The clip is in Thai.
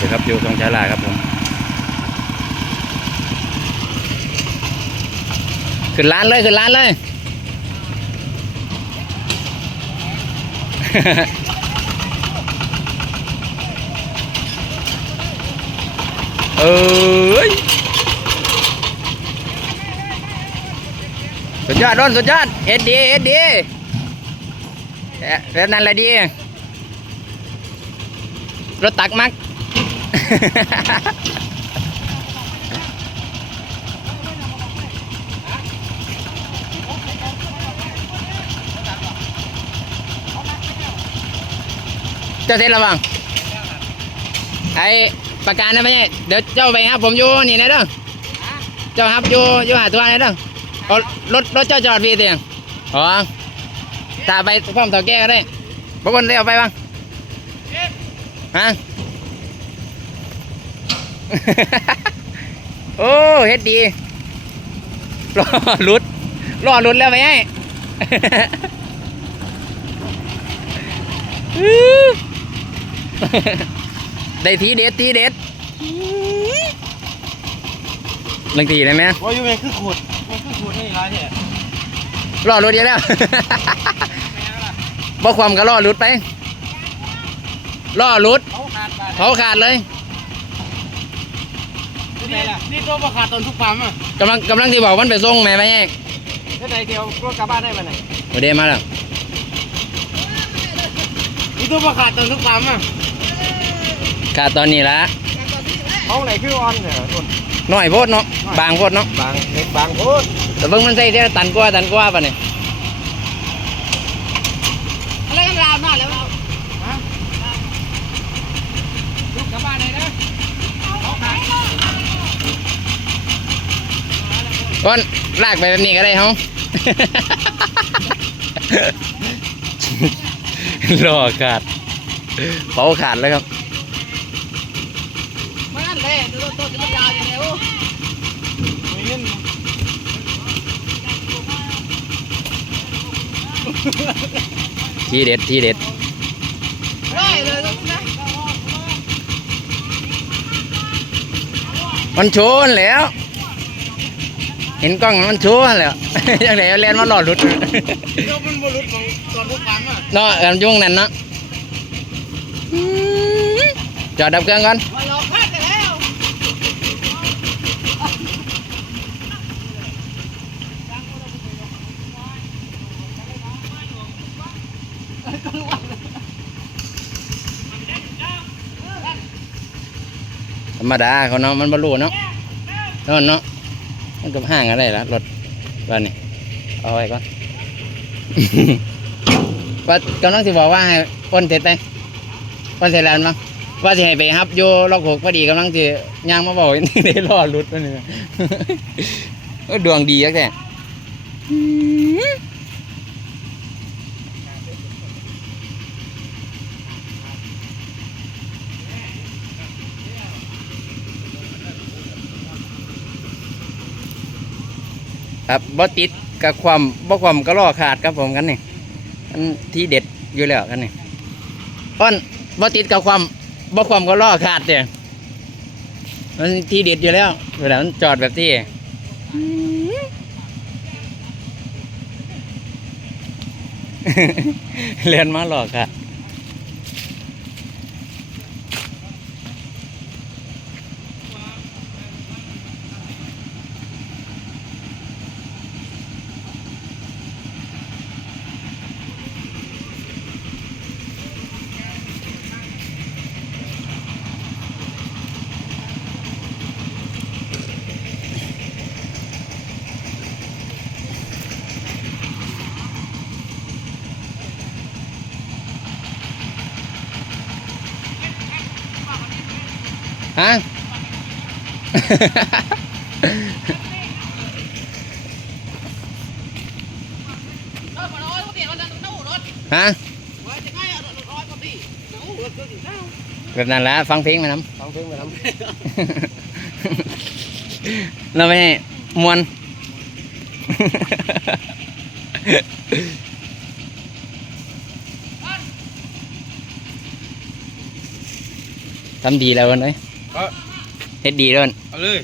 เดี๋ยครับอยู่ตรงชาลาครับผมขึ้นร้านเลยขึ้นร้านเลย เอ้ยสุดยอดร้นสุดยอดเอ็ดดีเอ็ดดีเอ๊ะเรื่องนั้นแหละดีรถตักมัก เจ้าเสร็จแล้วบ้างไอ้ประกันนะไม่ใช่เดี๋ยวเจ้าไปครับผมอยู่นี่นะเด้อเจ้าครับอยู่อยู่หาตัวนะเด้อเอารถรถเจ้าจอดพี่เตียงอ๋อถ้าไปพร้อมต่าแก้ก็ได้บางคนได้เอาไปบ้างฮะ โอ้เฮ็ดดีรอรุดรอรุดแล้วไปให้ได้ทีเด็ดทีเด็ดลังทีได้ไหมว่าอยู่เป็นคือขูดมันคือขูดนี่ร้ายเนี่ยรอรถเยอะแล้วบ่ความก็รอรุดไปรอรุดเขาขาดไปเขาขาดเลย นี่นี่ตัวประขาดตอนทุกปั๊มอะกำลังกำลังที่บอกมันไปส่งแม่ไปให้ที่ไหนเดียวรถกลับบ้านได้มาไหนโอเดมาแล้วนี่ตัวประขาดตอนทุกปั๊มอะขาดตอนนี้ละเขาไหนคือออนเนี่ยคนน้อยโพดเนาะบางโพดเนาะบางเล็กบางโคตรแต่เบิ่งมันใส่เท่าตันกว่าตันกว่าปะเนี่ย อะไรกันราวหน้าแล้วฮะลูกกลับบ้านไหนนะเขาขาด ก้อนลากไปแบบนี้ก็ได้เฮารอขาดเป่าขาดแล้วครับมานั่นเลยดูต้นจะมันยาวอย่างเดียวไม่เห็นทีเด็ดทีเด็ดได้เลยตรงนี้นะมันโชว์นั่นแหล้ว เห็นกล้องมันโชว์นั่นแล้วยังไงเล่นมาหลอดหลุดเดี๋ยวมันบรุษของตอนทุกปั๊มอะเนาะกันยุ่งนั่นเนาะจอดดับเครื่องก่อนมาหลอกพลาดไปแล้วธรรมดาเขาเนาะมันบรรลุเนาะเนาะเนาะ มันกับห้างอะไรละรถบ้านนี่เอาไว้ก่อนว่ากำลังจะบอกว่าให้ป้นเสร็จไปป้นเสร็จแล้วมั้งว่าจะให้ไปครับโยล็อกหกพอดีกำลังจะย่างมาบอกนี่ได้รอดรุดมาเนี่ยเออดวงดีแค่ ครับบ่ติดกับความบ่ความก็ล่อขาดครับผมกันนี่อันที่เด็ดอยู่แล้วกันนี่ป้อนบ่ติดกับความบ่ความก็ล่อขาดเนี่ยมันที่เด็ดอยู่แล้วเวลามันจอดแบบที่เรียนมาหลอกค่ะ ฮะรถมาร้อยก็เปลี่ยนรถแล้วตู้รถฮะไว้จะง่ายเอารถร้อยก็ตีตู้รถก็ตีเน่าแบบนั้นละฟังเพลงมาน้ฟังเพลงไปแล้วำเราไม่ให้มวนเทำดีแล้วเว้ยก็ เฮ็ดดีแล้วเอาเลย